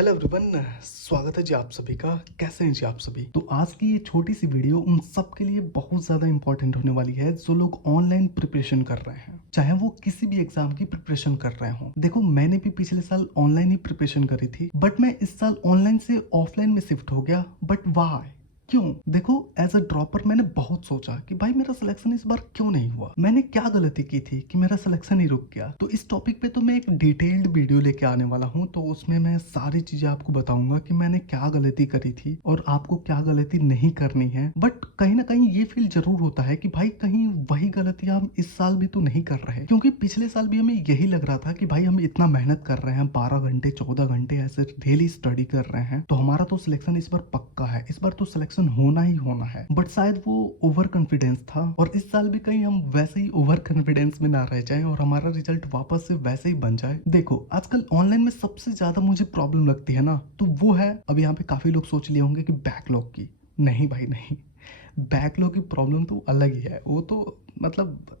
Hello everyone, स्वागत है जी आप सभी का। कैसे हैं जी आप सभी? तो आज की ये छोटी सी वीडियो उन सब के लिए बहुत ज़्यादा इंपॉर्टेंट होने वाली है जो लोग ऑनलाइन प्रिपरेशन कर रहे हैं, चाहे वो किसी भी एग्जाम की प्रिपरेशन कर रहे हो। देखो, मैंने भी पिछले साल ऑनलाइन ही प्रिपरेशन करी थी, बट मैं इस साल ऑनलाइन से ऑफलाइन में शिफ्ट हो गया। But why? क्यों? देखो, एज अ ड्रॉपर मैंने बहुत सोचा कि भाई मेरा सिलेक्शन इस बार क्यों नहीं हुआ, मैंने क्या गलती की थी कि मेरा सिलेक्शन ही रुक गया। तो इस टॉपिक पे तो मैं एक डिटेल्ड वीडियो लेके आने वाला हूँ, तो उसमें मैं सारी चीजें आपको बताऊंगा कि मैंने क्या गलती करी थी और आपको क्या गलती नहीं करनी है। बट कहीं ना कहीं ये फील जरूर होता है कि भाई कहीं वही गलतियां हम इस साल भी तो नहीं कर रहे, क्योंकि पिछले साल भी हमें यही लग रहा था कि भाई हम इतना मेहनत कर रहे हैं, 12 घंटे 14 घंटे ऐसे डेली स्टडी कर रहे हैं, तो हमारा तो सिलेक्शन इस बार पक्का है, इस बार तो सिलेक्शन होना ही होना है। बट शायद वो ओवर कॉन्फिडेंस था, और इस साल भी कहीं हम वैसे ही ओवर कॉन्फिडेंस में ना रह जाएं और हमारा रिजल्ट वापस से वैसे ही बन जाए। देखो, आजकल ऑनलाइन में सबसे ज्यादा मुझे प्रॉब्लम लगती है ना, तो वो है, अब यहाँ पे काफी लोग सोच लिए होंगे कि बैकलॉग की। नहीं भाई नहीं, बैकलॉग की प्रॉब्लम तो अलग ही है। वो तो मतलब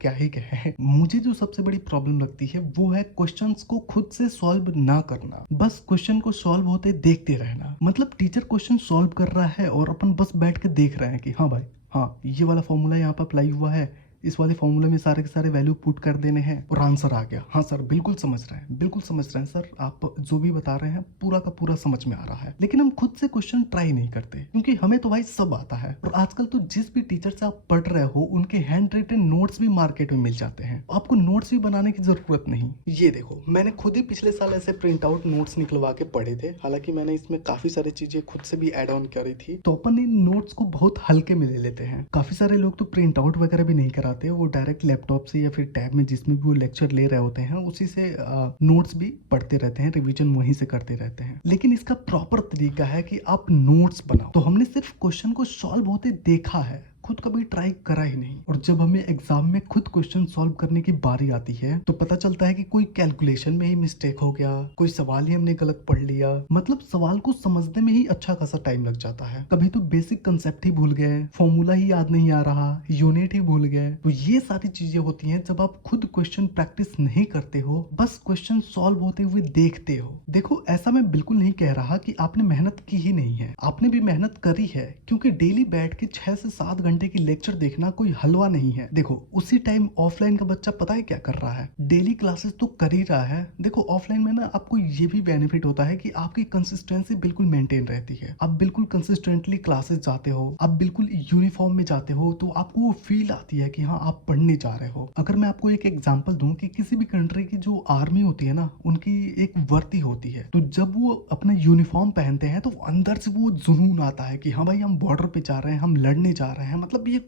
क्या ही कहे। मुझे जो सबसे बड़ी प्रॉब्लम लगती है वो है क्वेश्चंस को खुद से सॉल्व ना करना, बस क्वेश्चन को सॉल्व होते देखते रहना। मतलब टीचर क्वेश्चन सॉल्व कर रहा है और अपन बस बैठ के देख रहे हैं कि हाँ भाई, हाँ ये वाला फॉर्मूला यहाँ पर अप्लाई हुआ है, इस वाले फॉर्मूला में सारे के सारे वैल्यू पुट कर देने हैं और आंसर आ गया। हाँ सर, बिल्कुल समझ रहे हैं, बिल्कुल समझ रहे हैं सर, आप जो भी बता रहे हैं पूरा का पूरा समझ में आ रहा है। लेकिन हम खुद से क्वेश्चन ट्राई नहीं करते, क्योंकि हमें तो भाई सब आता है। और आजकल तो जिस भी टीचर से आप पढ़ रहे हो उनके हैंड रिटन नोट्स भी मार्केट में मिल जाते हैं, आपको नोट्स भी बनाने की जरूरत नहीं। ये देखो, मैंने खुद ही पिछले साल ऐसे प्रिंट आउट नोट्स निकलवा के पढ़े थे। हालांकि मैंने इसमें काफी सारी चीजें खुद से भी ऐड ऑन करी थी। तो अपन इन नोट्स को बहुत हल्के में ले लेते हैं। काफी सारे लोग तो प्रिंट आउट वगैरह भी नहीं कराते, वो डायरेक्ट लैपटॉप से या फिर टैब में जिसमें भी वो लेक्चर ले रहे होते हैं उसी से नोट्स भी पढ़ते रहते हैं, रिवीजन वहीं से करते रहते हैं। लेकिन इसका प्रॉपर तरीका है कि आप नोट्स बनाओ। तो हमने सिर्फ क्वेश्चन को सॉल्व होते देखा है, खुद कभी ट्राई करा ही नहीं। और जब हमें एग्जाम में खुद क्वेश्चन सॉल्व करने की बारी आती है तो पता चलता है कि कोई कैलकुलेशन में ही मिस्टेक हो गया, कोई सवाल ही हमने गलत पढ़ लिया। मतलब सवाल को समझने में ही अच्छा खासा टाइम लग जाता है। कभी तो बेसिक कंसेप्ट ही भूल गए, फॉर्मूला ही याद नहीं आ रहा, यूनिट ही भूल गए। तो ये सारी चीजें होती हैं जब आप खुद क्वेश्चन प्रैक्टिस नहीं करते हो, बस क्वेश्चन सॉल्व होते हुए देखते हो। देखो, ऐसा मैं बिल्कुल नहीं कह रहा कि आपने मेहनत की ही नहीं है, आपने भी मेहनत करी है, क्योंकि डेली बैठ के 6 से 7 घंटे की लेक्चर देखना कोई हलवा नहीं है। देखो, उसी टाइम ऑफलाइन का बच्चा पता है क्या कर रहा है, डेली क्लासेस तो कर ही रहा है। देखो, ऑफलाइन में ना आपको ये भी बेनिफिट होता है कि आपकी कंसिस्टेंसी बिल्कुल मेंटेन रहती है। आप बिल्कुल कंसिस्टेंटली क्लासेस जाते हो, आप बिल्कुल यूनिफॉर्म में जाते हो, तो आपको वो फील आती है कि हाँ आप पढ़ने जा रहे हो। अगर मैं आपको एक एग्जांपल दूं कि किसी भी कंट्री की जो आर्मी होती है ना, उनकी एक वर्दी होती है, तो जब वो अपना यूनिफॉर्म पहनते हैं तो अंदर से वो जुनून आता है कि हाँ भाई हम बॉर्डर पे जा रहे हैं, हम लड़ने जा रहे हैं। मतलब ये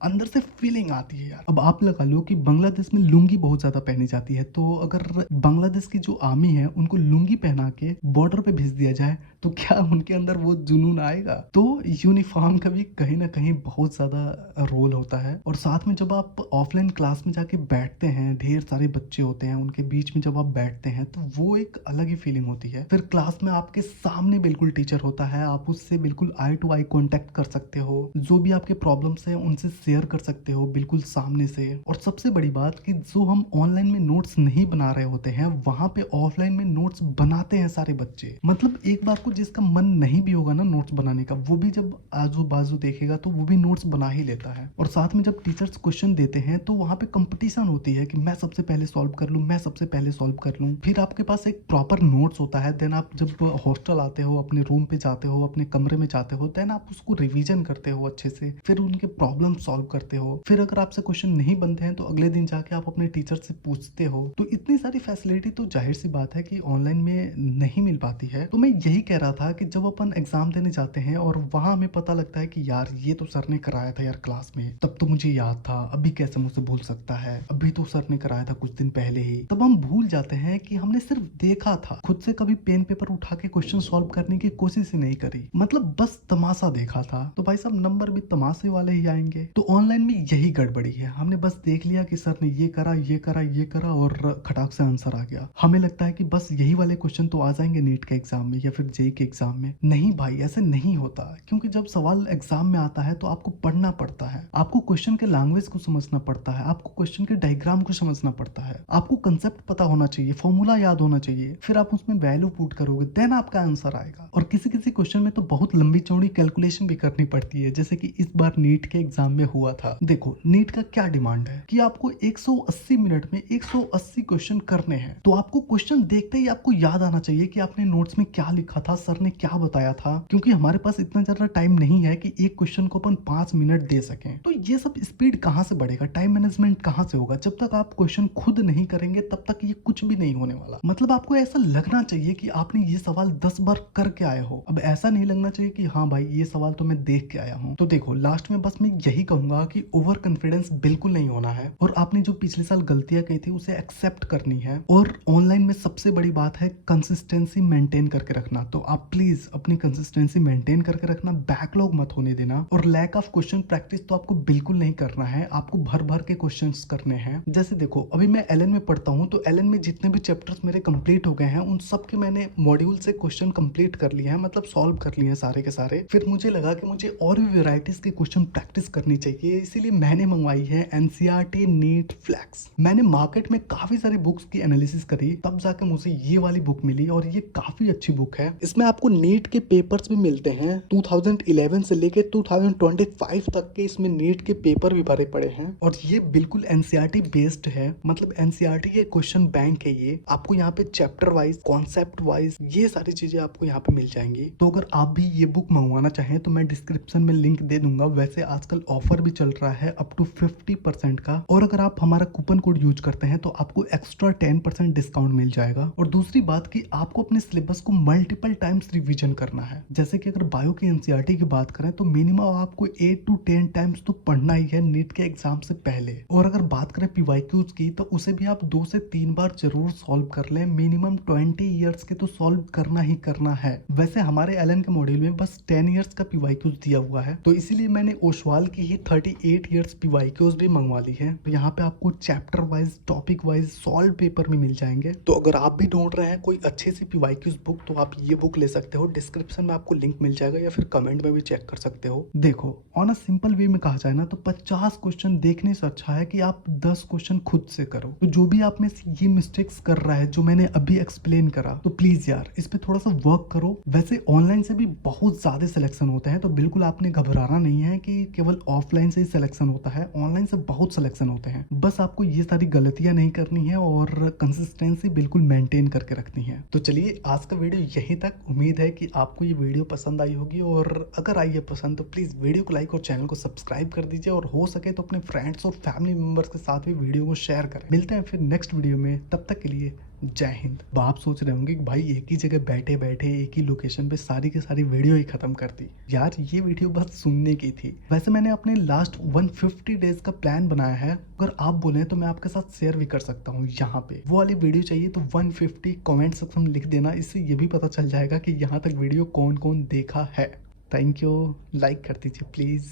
अंदर से फीलिंग आती है यार। अब आप लगा लो कि बांग्लादेश में लुंगी बहुत ज्यादा पहनी जाती है, तो अगर बांग्लादेश की जो आर्मी है उनको लुंगी पहना के बॉर्डर पे भेज दिया जाए तो क्या उनके अंदर वो जुनून आएगा? तो यूनिफॉर्म का भी कहीं ना कहीं बहुत ज्यादा रोल होता है। और साथ में जब आप ऑफलाइन क्लास में जाके बैठते हैं, ढेर सारे बच्चे होते हैं, उनके बीच में जब आप बैठते हैं तो वो एक अलग ही फीलिंग होती है। फिर क्लास में आपके सामने बिल्कुल टीचर होता है, आप उससे बिल्कुल आई टू आई कॉन्टेक्ट कर सकते हो, जो भी आपके प्रॉब्लम्स है उनसे शेयर कर सकते हो बिल्कुल सामने से। और सबसे बड़ी बात कि जो हम ऑनलाइन में नोट्स नहीं बना रहे होते हैं, वहां पे ऑफलाइन में नोट्स बनाते हैं सारे बच्चे। मतलब एक बार को जिसका मन नहीं भी होगा ना नोट्स बनाने का, वो भी जब आजू बाजू देखेगा तो वो भी नोट्स बना ही लेता है। और साथ में जब टीचर्स क्वेश्चन देते हैं तो वहां पे कंपटीशन होती है कि मैं सबसे पहले सॉल्व कर लूं, मैं सबसे पहले सॉल्व कर लूं। फिर आपके पास एक प्रॉपर नोट्स होता है। देन आप जब हॉस्टल आते हो, अपने रूम पे जाते हो, अपने कमरे में जाते हो, देन आप उसको रिवीजन करते हो अच्छे से, फिर उनके प्रॉब्लम सॉल्व करते हो। फिर अगर आपसे क्वेश्चन नहीं बनते हैं तो अगले दिन जाके आप अपने टीचर से पूछते हो। तो इतनी सारी फैसिलिटी तो जाहिर सी बात है कि ऑनलाइन में नहीं मिल पाती है। तो मैं यही कह रहा था कि जब अपन एग्जाम देने जाते हैं और वहां हमें पता लगता है कि यार ये तो सर ने कराया था यार क्लास में, तब तो मुझे याद था, अभी कैसे मुझसे भूल सकता है, अभी तो सर ने कराया था कुछ दिन पहले ही। तब हम भूल जाते हैं कि हमने सिर्फ देखा था, खुद से कभी पेन पेपर उठा के क्वेश्चन सॉल्व करने की कोशिश ही नहीं करी, मतलब बस तमाशा देखा था। तो भाई साहब, नंबर भी तमाशे वाले ही आएंगे। तो ऑनलाइन में यही गड़बड़ी है। हमने बस देख लिया कि सर ने ये करा, ये करा, ये करा और खटाक से आंसर आ गया। हमें लगता है कि बस यही वाले क्वेश्चन तो आ जाएंगे नीट के एग्जाम में या फिर जेई के एग्जाम में। नहीं भाई, ऐसे नहीं होता। क्योंकि जब सवाल एग्जाम में आता है तो आपको पढ़ना पड़ता है, आपको क्वेश्चन के लैंग्वेज को समझना पड़ता है, आपको क्वेश्चन के डायग्राम को समझना पड़ता है, आपको कंसेप्ट पता होना चाहिए, फॉर्मूला याद होना चाहिए, फिर आप उसमें वैल्यू पुट करोगे, देन आपका आंसर आएगा। और किसी किसी क्वेश्चन में तो बहुत लंबी चौड़ी कैलकुलेशन भी करनी पड़ती है, जैसे कि इस बार नीट के एग्जाम में हुआ था। देखो नीट का क्या डिमांड है कि आपको 180 मिनट में 180 क्वेश्चन करने हैं। तो आपको क्वेश्चन देखते ही आपको याद आना चाहिए कि आपने नोट्स में क्या लिखा था, सर ने क्या बताया था। क्योंकि हमारे पास इतना ज्यादा टाइम नहीं है कि एक क्वेश्चन को अपन 5 मिनट दे सकें। तो ये सब स्पीड कहाँ से बढ़ेगा, टाइम मैनेजमेंट कहाँ से होगा? जब तक आप क्वेश्चन खुद नहीं करेंगे तब तक ये कुछ भी नहीं होने वाला। मतलब आपको ऐसा लगना चाहिए कि आपने ये सवाल 10 बार करके आए हो। अब ऐसा नहीं लगना चाहिए कि हाँ भाई ये सवाल तो मैं देख के आया हूँ। तो देखो लास्ट में बस मैं यही कहूंगा कि ओवर कॉन्फिडेंस बिल्कुल नहीं होना है, और आपने जो पिछले साल गलतियां की थी उसे एक्सेप्ट करनी है। और ऑनलाइन में सबसे बड़ी बात है कंसिस्टेंसी मेंटेन करके रखना। तो आप प्लीज अपनी कंसिस्टेंसी मेंटेन करके रखना, बैकलॉग मत होने देना। और लैक ऑफ क्वेश्चन प्रैक्टिस तो आपको बिल्कुल नहीं करना है, आपको भर भर के क्वेश्चंस करने हैं। जैसे देखो अभी मैं एलएन में पढ़ता हूँ, तो एलएन में जितने भी चैप्टर्स मेरे कंप्लीट हो गए हैं उन सब के मैंने मॉड्यूल से क्वेश्चन कंप्लीट कर लिए हैं, मतलब सॉल्व कर लिए हैं सारे के सारे। फिर मुझे लगा कि मुझे और भी वेराइटीज के क्वेश्चन प्रैक्टिस करनी चाहिए, इसीलिए मैंने मंगवाई है एनसीईआरटी नीट फ्लैक्स। मैंने मार्केट में काफी सारी बुक्स की एनालिसिस करी, तब जाकर मुझे ये वाली बुक मिली और ये काफी अच्छी बुक है। इसमें आपको नीट के पेपर्स भी मिलते हैं, 2011 से लेके 2025 तक के इसमें नीट के पेपर भी भरे पड़े हैं। और ये बिल्कुल एनसीईआरटी बेस्ड है, मतलब एनसीईआरटी के क्वेश्चन बैंक है ये। आपको यहाँ पे चैप्टर वाइज, कॉन्सेप्ट वाइज ये सारी चीजें आपको यहाँ पे मिल जाएंगी। तो अगर आप भी ये बुक मंगवाना चाहें तो मैं डिस्क्रिप्शन में लिंक दे दूंगा। वैसे आजकल ऑफर भी चल रहा है अप टू 50% का, और अगर आप हमारा कूपन कोड यूज करते हैं तो आपको एक्स्ट्रा 10% डिस्काउंट मिल जाएगा। और दूसरी बात कि आपको अपने सिलेबस को मल्टीपल टाइम्स रिवीजन करना है। जैसे कि अगर बायो की एनसीईआरटी की बात करें तो मिनिमम आपको 8 to 10 टाइम्स तो पढ़ना ही है नीट के एग्जाम से पहले। और अगर बात करें पीवाईक्यूज की तो उसे भी आप 2 से 3 बार जरूर सॉल्व कर लें। मिनिमम 20 ईयर्स के तो सॉल्व करना ही करना है। वैसे हमारे एलएन के मॉड्यूल में बस 10 ईयर्स का पीवाईक्यूज दिया हुआ है, तो इसीलिए मैंने ओशवाल की ही 38 ईयर्स पीवाईक्यूज भी मंगवा ली है। तो यहाँ पे आपको chapter wise, topic wise solve paper भी मिल जाएंगे। तो अगर आप भी ढूंढ रहे हैं कोई अच्छी सी पीवाईक्यूज बुक तो आप ये बुक ले सकते हो। डिस्क्रिप्शन में आपको लिंक मिल जाएगा या फिर कमेंट में भी चेक कर सकते हो। देखो ऑन अ सिंपल वे में कहा जाए ना तो 50 क्वेश्चन देखने से अच्छा है कि आप 10 क्वेश्चन खुद से करो। तो जो भी आप में से ये मिस्टेक्स कर रहा है जो मैंने अभी एक्सप्लेन करा, तो प्लीज यार इस पे थोड़ा सा वर्क करो। वैसे ऑनलाइन से भी बहुत ज्यादा सिलेक्शन होते हैं, तो बिल्कुल आपने घबराना नहीं है कि केवल ऑफलाइन से ही सिलेक्शन होता है। ऑनलाइन से बहुत सिलेक्शन होते हैं, बस आपको ये सारी गलतियां नहीं करनी है और कंसिस्टेंसी बिल्कुल मेंटेन करके रखनी है। तो चलिए आज का वीडियो यहीं तक। उम्मीद है कि आपको ये वीडियो पसंद आई होगी, और अगर आई है पसंद तो प्लीज वीडियो को लाइक और चैनल को सब्सक्राइब कर दीजिए, और हो सके तो अपने फ्रेंड्स और फैमिली मेंबर्स के साथ भी वीडियो को शेयर करें। मिलते हैं फिर नेक्स्ट वीडियो में, तब तक के लिए जय हिंद। आप सोच रहे होंगे कि भाई एक ही जगह बैठे बैठे एक ही लोकेशन पे सारी की सारी वीडियो ही खत्म कर दी। यार ये वीडियो बस सुनने की थी। वैसे मैंने अपने लास्ट 150 डेज का प्लान बनाया है, अगर आप बोले तो मैं आपके साथ शेयर भी कर सकता हूँ। यहाँ पे वो वाली वीडियो चाहिए तो 150 कमेंट सेक्शन में लिख देना, इससे ये भी पता चल जाएगा कि यहाँ तक वीडियो कौन कौन देखा है। थैंक यू, लाइक कर दीजिए प्लीज़।